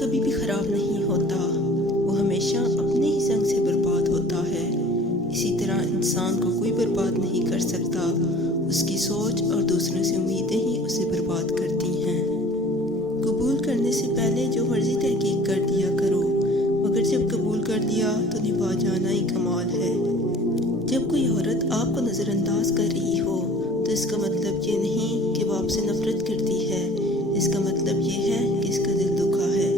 کبھی بھی خراب نہیں ہوتا، وہ ہمیشہ اپنے ہی زنگ سے برباد ہوتا ہے۔ اسی طرح انسان کو کوئی برباد نہیں کر سکتا، اس کی سوچ اور دوسروں سے امیدیں ہی اسے برباد کرتی ہیں۔ قبول کرنے سے پہلے جو مرضی تحقیق کر دیا کرو، مگر جب قبول کر لیا تو نبھا جانا ہی کمال ہے۔ جب کوئی عورت آپ کو نظر انداز کر رہی ہو تو اس کا مطلب یہ نہیں کہ وہ آپ سے نفرت کرتی ہے، اس کا مطلب یہ ہے کہ اس کا دل دکھا ہے۔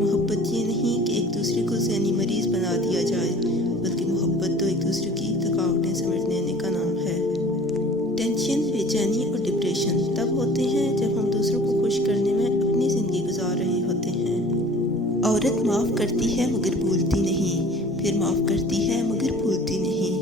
محبت یہ نہیں کہ ایک دوسرے کو ذہنی مریض بنا دیا جائے، بلکہ محبت تو ایک دوسرے کی تھکاوٹیں سمیٹ لینے کا نام ہے۔ ٹینشن، بے چینی اور ڈپریشن تب ہوتے ہیں جب ہم دوسروں کو خوش کرنے میں اپنی زندگی گزار رہے ہوتے ہیں۔ عورت معاف کرتی ہے مگر بھولتی نہیں، پھر معاف کرتی ہے مگر بھولتی نہیں،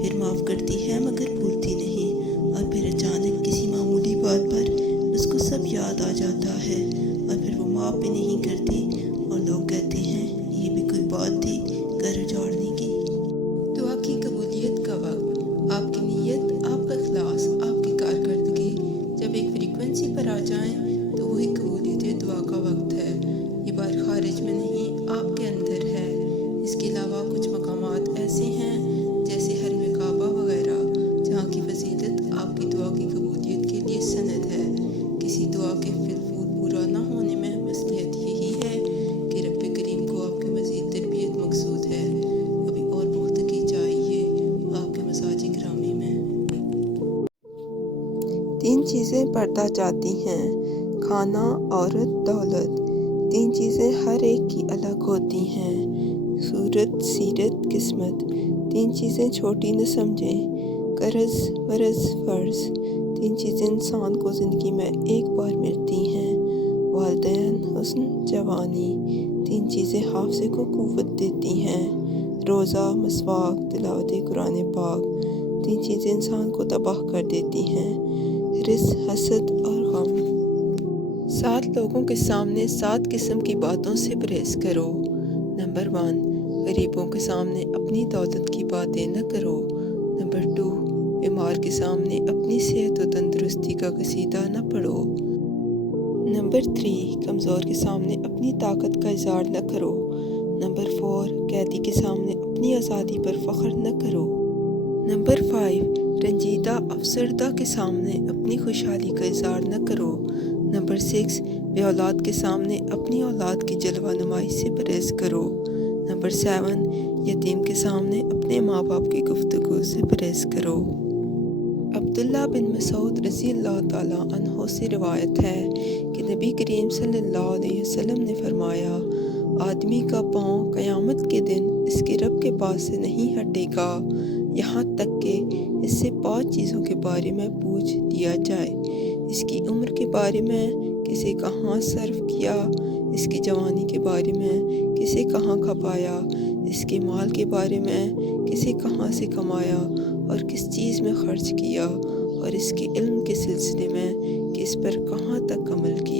پھر معاف کرتی ہے مگر بھولتی نہیں، اور پھر اچانک کسی معمولی بات پر اس کو سب یاد آ جاتا ہے اور پھر وہ معاف بھی نہیں کرتی اور لوگ کہتے ہیں یہ بھی کوئی بات تھی گھر اجاڑنے کی۔ دعا کی قبولیت کا وقت، آپ کی نیت، آپ کا اخلاص، آپ کی کارکردگی جب ایک فریکوینسی پر آ جائیں تو وہی قبولیت دعا کا وقت ہے۔ یہ بات خارج میں نہیں، آپ کے اندر ہے۔ اس کے علاوہ کچھ مقامات ایسے ہیں جیسے حرم کعبہ وغیرہ، جہاں کی فضیلت آپ کی دعا کی قبولیت کے لیے سند ہے۔ کسی دعا کے فی الفور پورا نہ ہونے میں مصلحت یہی ہے کہ رب کریم کو آپ کی مزید تربیت مقصود ہے، ابھی اور پختگی چاہیے آپ کے مزاج گرامی میں۔ 3 چیزیں پردہ چاہتی ہیں: کھانا، عورت، دولت۔ 3 چیزیں ہر ایک کی الگ ہوتی ہیں: صورت، سیرت، قسمت۔ 3 چیزیں چھوٹی نہ سمجھیں: قرض، مرض، فرض۔ 3 چیزیں انسان کو زندگی میں ایک بار ملتی ہیں: والدین، حسن، جوانی۔ 3 چیزیں حافظے کو قوت دیتی ہیں: روزہ، مسواک، تلاوت قرآن پاک۔ 3 چیزیں انسان کو تباہ کر دیتی ہیں: حرص، حسد اور غم۔ 7 لوگوں کے سامنے 7 قسم کی باتوں سے پرہیز کرو۔ نمبر 1، غریبوں کے سامنے اپنی دولت کی باتیں نہ کرو۔ نمبر 2، بیمار کے سامنے اپنی صحت و تندرستی کا قصیدہ نہ پڑھو۔ نمبر 3، کمزور کے سامنے اپنی طاقت کا اظہار نہ کرو۔ نمبر 4، قیدی کے سامنے اپنی آزادی پر فخر نہ کرو۔ نمبر 5، رنجیدہ افسردہ کے سامنے اپنی خوشحالی کا اظہار نہ کرو۔ نمبر 6، بے اولاد کے سامنے اپنی اولاد کی جلوہ نمائی سے پرہیز کرو۔ نمبر 7، یتیم کے سامنے اپنے ماں باپ کی گفتگو سے پرہیز کرو۔ عبداللہ بن مسعود رضی اللہ تعالیٰ عنہ سے روایت ہے کہ نبی کریم صلی اللہ علیہ وسلم نے فرمایا، آدمی کا پاؤں قیامت کے دن اس کے رب کے پاس سے نہیں ہٹے گا یہاں تک کہ اس سے 5 چیزوں کے بارے میں پوچھ لیا جائے: اس کی عمر کے بارے میں، کسے کہاں صرف کیا، اس کی جوانی کے بارے میں، کسے کہاں کھپایا، اس کے مال کے بارے میں، کسے کہاں سے کمایا اور کس چیز میں خرچ کیا، اور اس کے علم کے سلسلے میں کہ اس پر کہاں تک عمل کیا۔